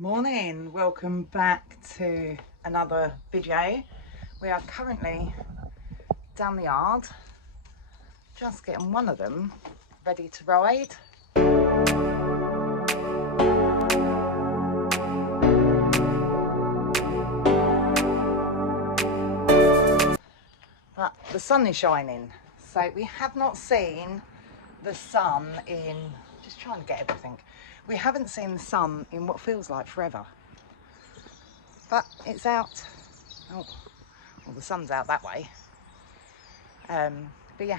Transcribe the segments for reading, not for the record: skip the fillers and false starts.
Morning, welcome back to another video. We are currently down the yard, just getting one of them ready to ride. But the sun is shining, so we have not seen the sun in, just trying to get everything. We haven't seen the sun in what feels like forever, but it's out. Oh, well, the sun's out that way. But yeah,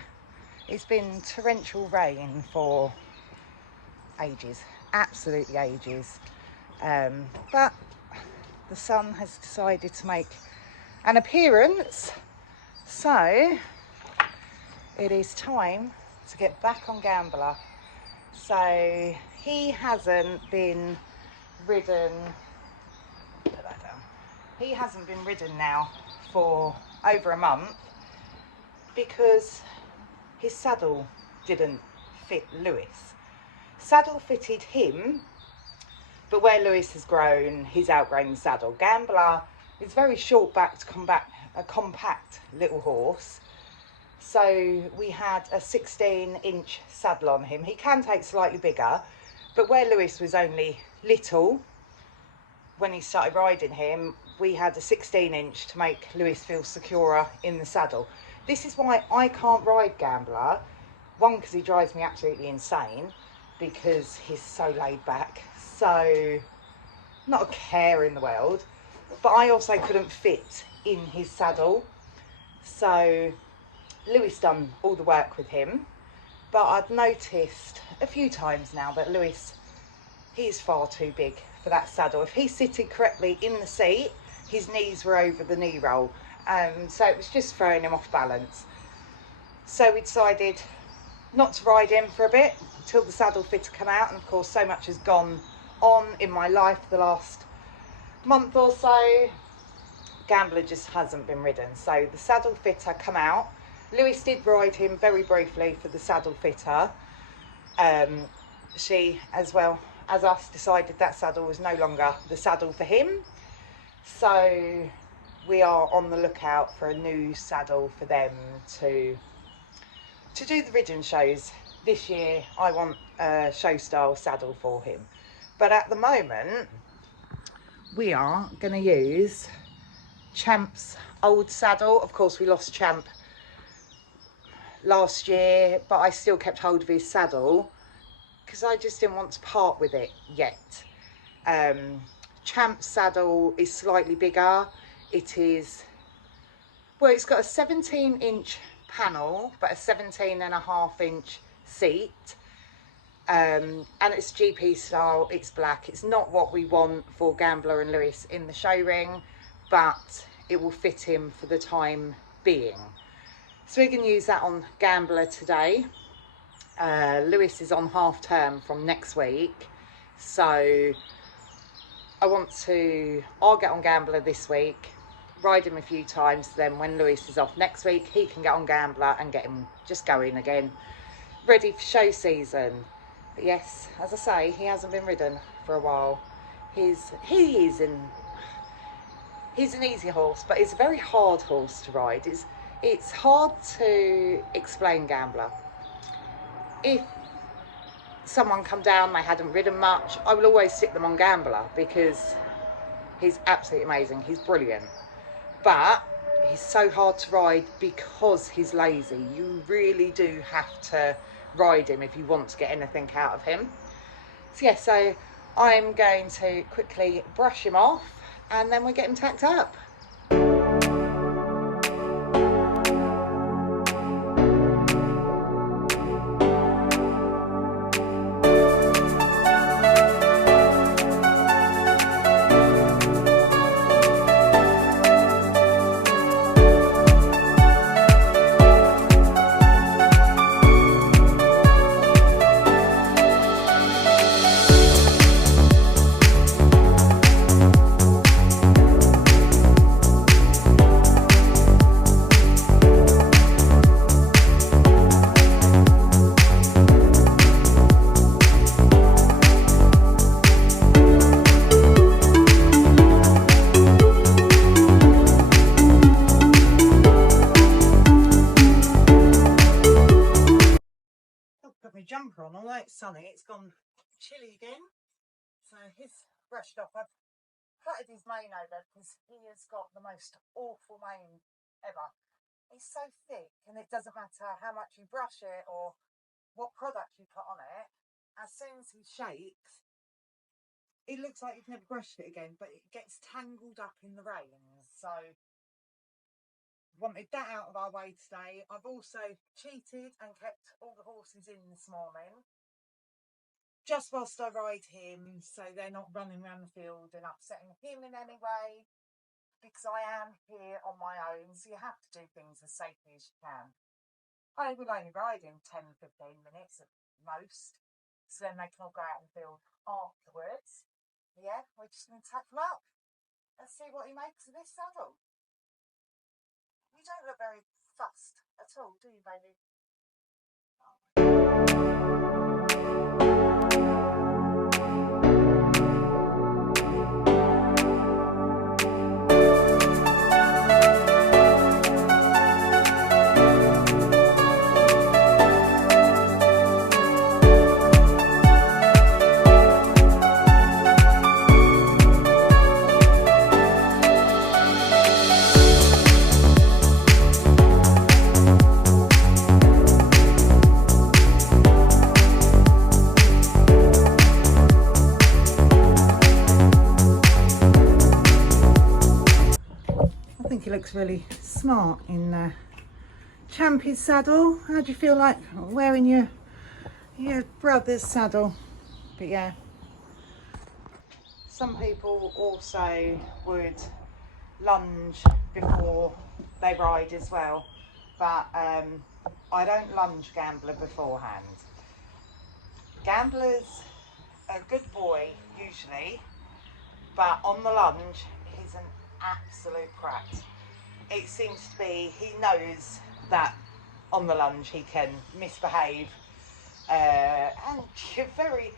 it's been torrential rain for ages, absolutely ages. But the sun has decided to make an appearance, so it is time to get back on Gambler. So he hasn't been ridden, put that down. He hasn't been ridden now for over a month because his saddle didn't fit Lewis. Saddle fitted him, but where Lewis has grown, he's outgrown the saddle. Gambler is very short backed, a compact little horse. So we had a 16-inch saddle on him. He can take slightly bigger, but where Lewis was only little, when he started riding him, we had a 16-inch to make Lewis feel securer in the saddle. This is why I can't ride Gambler. One, because he drives me absolutely insane, because he's so laid back, so not a care in the world. But I also couldn't fit in his saddle. So Lewis done all the work with him, but I've noticed a few times now that Lewis, he's far too big for that saddle. If he seated correctly in the seat, his knees were over the knee roll, so it was just throwing him off balance. So we decided not to ride him for a bit until the saddle fitter come out, and of course so much has gone on in my life the last month or so. Gambler just hasn't been ridden, so the saddle fitter come out. Lewis did ride him very briefly for the saddle fitter. She, as well as us, decided that saddle was no longer the saddle for him. So we are on the lookout for a new saddle for them to do the ridden shows. This year I want a show style saddle for him. But at the moment we are going to use Champ's old saddle. Of course we lost Champ last year, but I still kept hold of his saddle because I just didn't want to part with it yet. Champ's saddle is slightly bigger. It is, well, it's got a 17-inch panel but a 17.5-inch seat, and it's GP style. It's black. It's not what we want for Gambler and Lewis in the show ring, but it will fit him for the time being. So we're going to use that on Gambler today. Lewis is on half term from next week, so I'll get on Gambler this week, ride him a few times, then when Lewis is off next week, he can get on Gambler and get him just going again, ready for show season. But yes, as I say, he hasn't been ridden for a while. He's an easy horse, but it's a very hard horse to ride. It's hard to explain Gambler. If someone come down, they hadn't ridden much, I will always stick them on Gambler because he's absolutely amazing. He's brilliant. But he's so hard to ride because he's lazy. You really do have to ride him if you want to get anything out of him. So yeah, so I'm going to quickly brush him off and then we'll get him tacked up. sunny, it's gone chilly again. So he's brushed off. I've plaited his mane over because he has got the most awful mane ever. It's so thick, and it doesn't matter how much you brush it or what product you put on it. As soon as he shakes, it looks like you've never brushed it again, but it gets tangled up in the reins. So wanted that out of our way today. I've also cheated and kept all the horses in this morning, just whilst I ride him, so they're not running around the field and upsetting him in any way, because I am here on my own, so you have to do things as safely as you can. I will only ride him 10-15 minutes at most, so then they can all go out in the field afterwards. Yeah, we're just going to tack him up and see what he makes of this saddle. You don't look very fussed at all, do you, baby? He looks really smart in Champy's saddle. How do you feel like wearing your brother's saddle? But yeah, some people also would lunge before they ride as well, but I don't lunge Gambler beforehand. Gambler's a good boy usually, but on the lunge he's an absolute prat. It seems to be he knows that on the lunge he can misbehave, and you're very,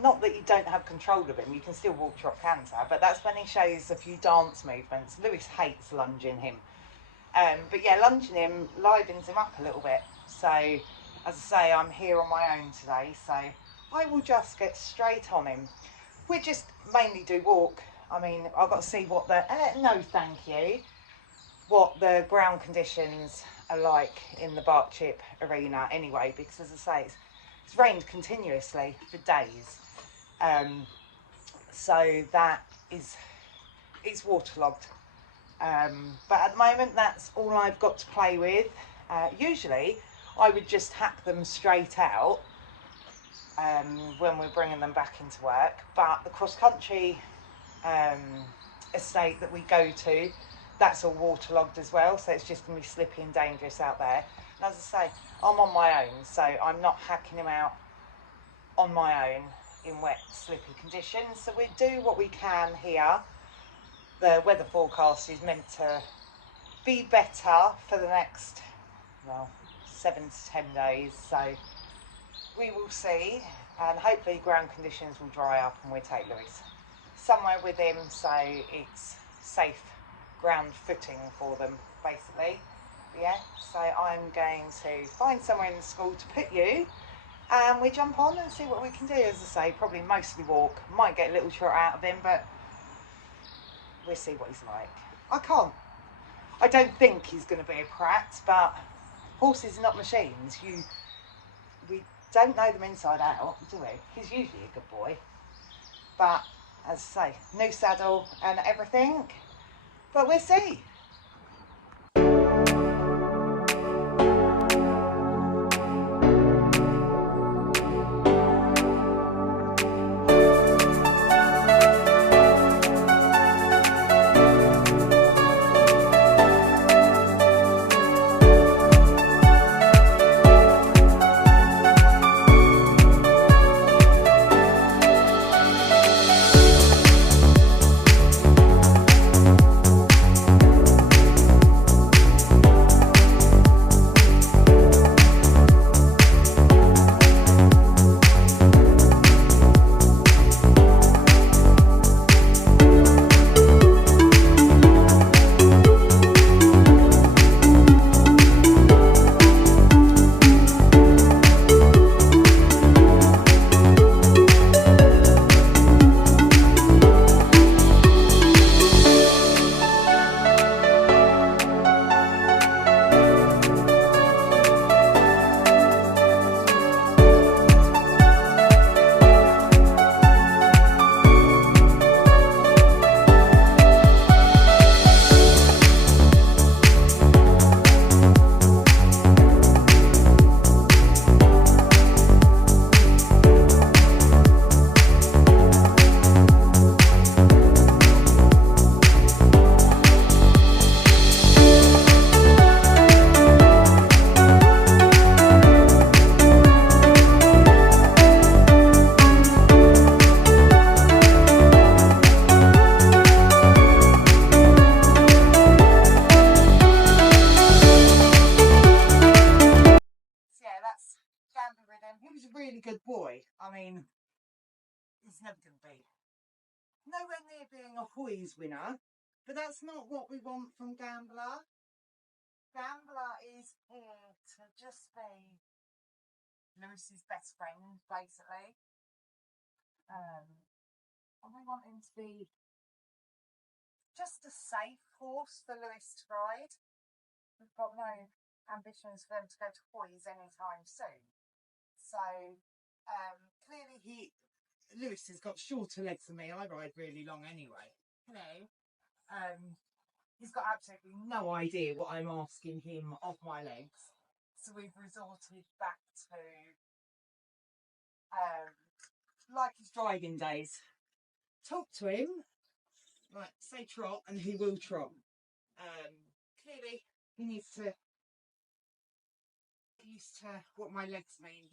not that you don't have control of him, you can still walk, trot, canter, but that's when he shows a few dance movements. Lewis hates lunging him, but yeah, lunging him livens him up a little bit. So as I say, I'm here on my own today, so I will just get straight on him. We just mainly do walk. I mean, I've got to see what the, no thank you, what the ground conditions are like in the Barkchip arena anyway, because as I say, it's rained continuously for days. So that is, it's waterlogged. But at the moment, that's all I've got to play with. Usually, I would just hack them straight out when we're bringing them back into work. But the cross-country estate that we go to, that's all waterlogged as well, so it's just going to be slippy and dangerous out there. And as I say, I'm on my own, so I'm not hacking them out on my own in wet, slippy conditions. So we do what we can here. The weather forecast is meant to be better for the next, well, 7 to 10 days, so we will see, and hopefully ground conditions will dry up and we'll take Lewis somewhere with him, so it's safe ground footing for them, basically. Yeah, so I'm going to find somewhere in the school to put you, and we jump on and see what we can do. As I say, probably mostly walk, might get a little trot out of him, but we'll see what he's like. I don't think he's going to be a prat, but horses are not machines. We don't know them inside out, do we? He's usually a good boy, but as I say, new saddle and everything, but we'll see. nowhere near being a Hoys winner, but that's not what we want from Gambler. Gambler is here to just be Lewis's best friend, basically. And we want him to be just a safe horse for Lewis to ride. We've got no ambitions for them to go to Hoys anytime soon. So clearly Lewis has got shorter legs than me. I ride really long anyway. Hello. He's got absolutely no idea what I'm asking him of my legs. So we've resorted back to like his driving days. Talk to him, like say trot, and he will trot. Clearly he needs to get used to what my legs mean.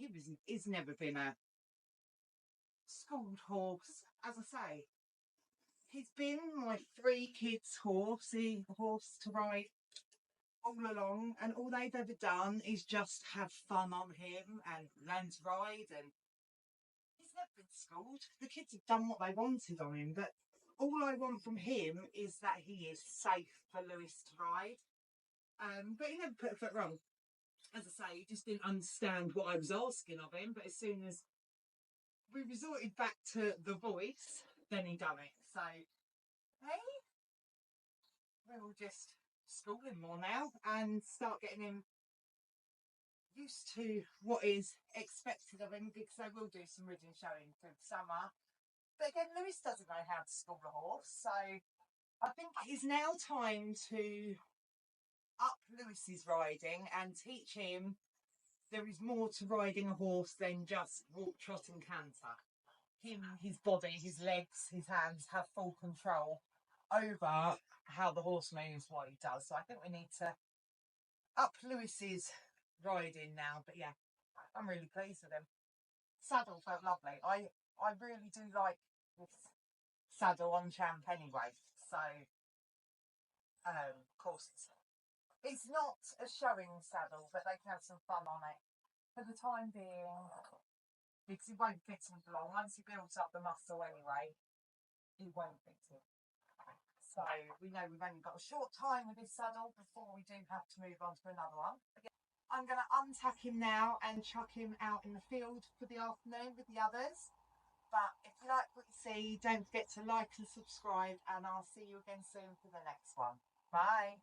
He's never been a schooled horse. As I say, he's been my 3 kids' horse to ride all along, and all they've ever done is just have fun on him and learn to ride, and he's never been schooled. The kids have done what they wanted on him, but all I want from him is that he is safe for Lewis to ride. But he never put a foot wrong. As I say, he just didn't understand what I was asking of him, but as soon as we resorted back to the voice, then he done it. So, hey, we'll just school him more now and start getting him used to what is expected of him, because I will do some riding showing through the summer. But again, Lewis doesn't know how to school a horse, so I think it's now time to up Lewis's riding and teach him there is more to riding a horse than just walk, trot and canter. His body, his legs, his hands have full control over how the horse moves, what he does. So I think we need to up Lewis's riding now. But yeah, I'm really pleased with him. Saddle felt lovely. I really do like this saddle on Champ anyway. So of course it's not a showing saddle, but they can have some fun on it for the time being, because it won't fit him for long. Once he builds up the muscle anyway, it won't fit him. So we know we've only got a short time with this saddle before we do have to move on to another one. Again, I'm going to untack him now and chuck him out in the field for the afternoon with the others. But if you like what you see, don't forget to like and subscribe, and I'll see you again soon for the next one. Bye.